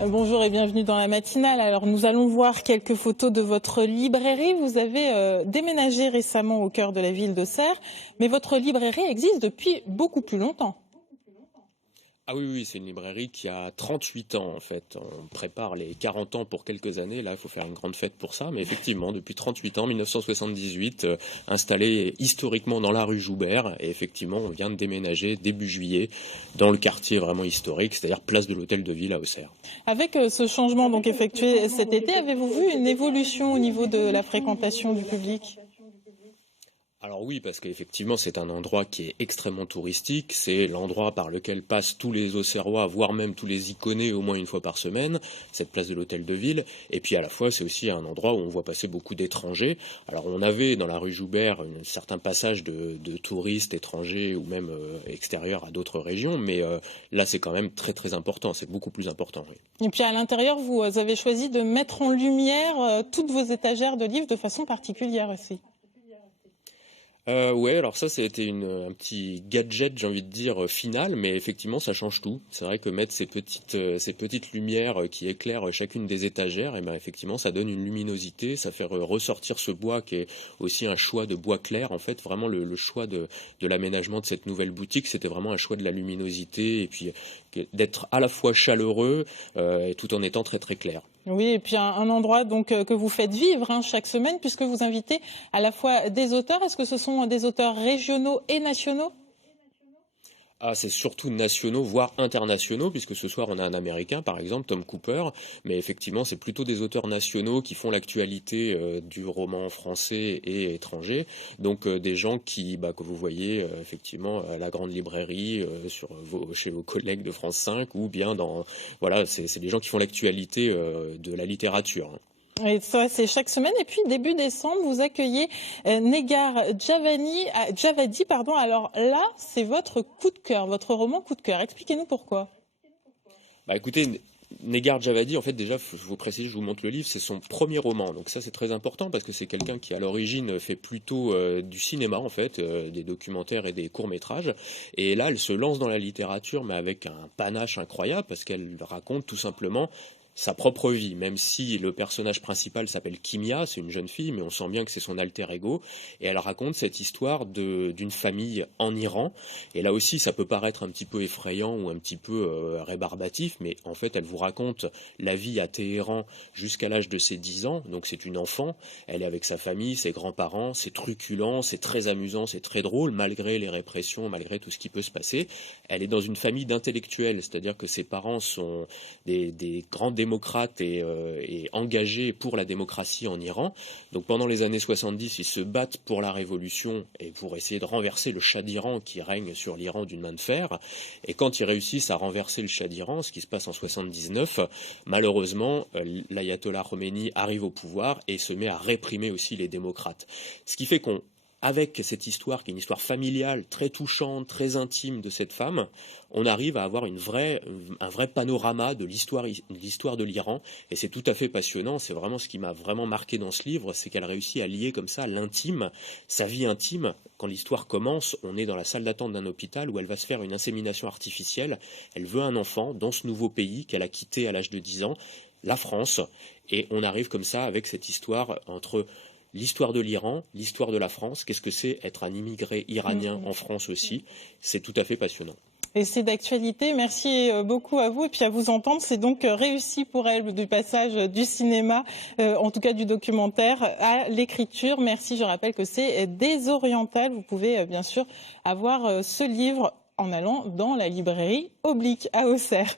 Bonjour et bienvenue dans la matinale. Alors nous allons voir quelques photos de votre librairie. Vous avez déménagé récemment au cœur de la ville d'Auxerre, mais votre librairie existe depuis beaucoup plus longtemps. Ah oui, oui, c'est une librairie qui a 38 ans en fait. On prépare les 40 ans pour quelques années. Là, il faut faire une grande fête pour ça. Mais effectivement, depuis 38 ans, 1978, installée historiquement dans la rue Joubert. Et effectivement, on vient de déménager début juillet dans le quartier vraiment historique, c'est-à-dire place de l'Hôtel de Ville à Auxerre. Avec ce changement donc effectué cet été, avez-vous vu une évolution au niveau de la fréquentation du public ? Alors oui, parce qu'effectivement, c'est un endroit qui est extrêmement touristique. C'est l'endroit par lequel passent tous les Auxerrois, voire même tous les Iconais au moins une fois par semaine, cette place de l'Hôtel de Ville. Et puis à la fois, c'est aussi un endroit où on voit passer beaucoup d'étrangers. Alors on avait dans la rue Joubert un certain passage de touristes étrangers ou même extérieurs à d'autres régions, mais là c'est quand même très très important, c'est beaucoup plus important. Oui. Et puis à l'intérieur, vous avez choisi de mettre en lumière toutes vos étagères de livres de façon particulière aussi. Ouais, alors ça a été un petit gadget, j'ai envie de dire, final, mais effectivement, ça change tout. C'est vrai que mettre ces petites lumières qui éclairent chacune des étagères, et ben effectivement, ça donne une luminosité, ça fait ressortir ce bois qui est aussi un choix de bois clair. En fait, vraiment le choix de l'aménagement de cette nouvelle boutique, c'était vraiment un choix de la luminosité et puis d'être à la fois chaleureux tout en étant très très clair. Oui, et puis un endroit donc que vous faites vivre chaque semaine puisque vous invitez à la fois des auteurs. Est-ce que ce sont des auteurs régionaux et nationaux ? Ah, c'est surtout nationaux, voire internationaux, puisque ce soir on a un Américain, par exemple, Tom Cooper, mais effectivement c'est plutôt des auteurs nationaux qui font l'actualité du roman français et étranger, donc des gens que vous voyez effectivement à la grande librairie, chez vos collègues de France 5, ou bien voilà, c'est des gens qui font l'actualité de la littérature. Et ça, c'est chaque semaine. Et puis, début décembre, vous accueillez Negar Djawadi. Alors là, c'est votre coup de cœur, votre roman coup de cœur. Expliquez-nous pourquoi. Bah écoutez, Negar Djawadi, en fait déjà, je vous précise, je vous montre le livre, c'est son premier roman. Donc ça c'est très important parce que c'est quelqu'un qui à l'origine fait plutôt du cinéma en fait, des documentaires et des courts-métrages. Et là elle se lance dans la littérature mais avec un panache incroyable parce qu'elle raconte tout simplement sa propre vie, même si le personnage principal s'appelle Kimia, c'est une jeune fille, mais on sent bien que c'est son alter ego, et elle raconte cette histoire d'une famille en Iran, et là aussi ça peut paraître un petit peu effrayant ou un petit peu rébarbatif, mais en fait elle vous raconte la vie à Téhéran jusqu'à l'âge de ses 10 ans, donc c'est une enfant, elle est avec sa famille, ses grands-parents, c'est truculent, c'est très amusant, c'est très drôle, malgré les répressions, malgré tout ce qui peut se passer. Elle est dans une famille d'intellectuels, c'est-à-dire que ses parents sont des grands démocrates et engagés pour la démocratie en Iran. Donc pendant les années 70, ils se battent pour la révolution et pour essayer de renverser le Shah d'Iran qui règne sur l'Iran d'une main de fer. Et quand ils réussissent à renverser le Shah d'Iran, ce qui se passe en 79, malheureusement, l'ayatollah Khomeini arrive au pouvoir et se met à réprimer aussi les démocrates. Ce qui fait avec cette histoire, qui est une histoire familiale, très touchante, très intime de cette femme, on arrive à avoir un vrai panorama de l'histoire de l'Iran, et c'est tout à fait passionnant. C'est vraiment ce qui m'a vraiment marqué dans ce livre, c'est qu'elle réussit à lier comme ça l'intime, sa vie intime. Quand l'histoire commence, on est dans la salle d'attente d'un hôpital où elle va se faire une insémination artificielle. Elle veut un enfant dans ce nouveau pays qu'elle a quitté à l'âge de 10 ans, la France, et on arrive comme ça avec cette histoire entre l'histoire de l'Iran, l'histoire de la France, qu'est-ce que c'est être un immigré iranien en France aussi, c'est tout à fait passionnant. Et c'est d'actualité. Merci beaucoup à vous. Et puis à vous entendre, c'est donc réussi pour elle du passage du cinéma, en tout cas du documentaire, à l'écriture. Merci. Je rappelle que c'est Désoriental. Vous pouvez bien sûr avoir ce livre en allant dans la librairie Oblique à Auxerre.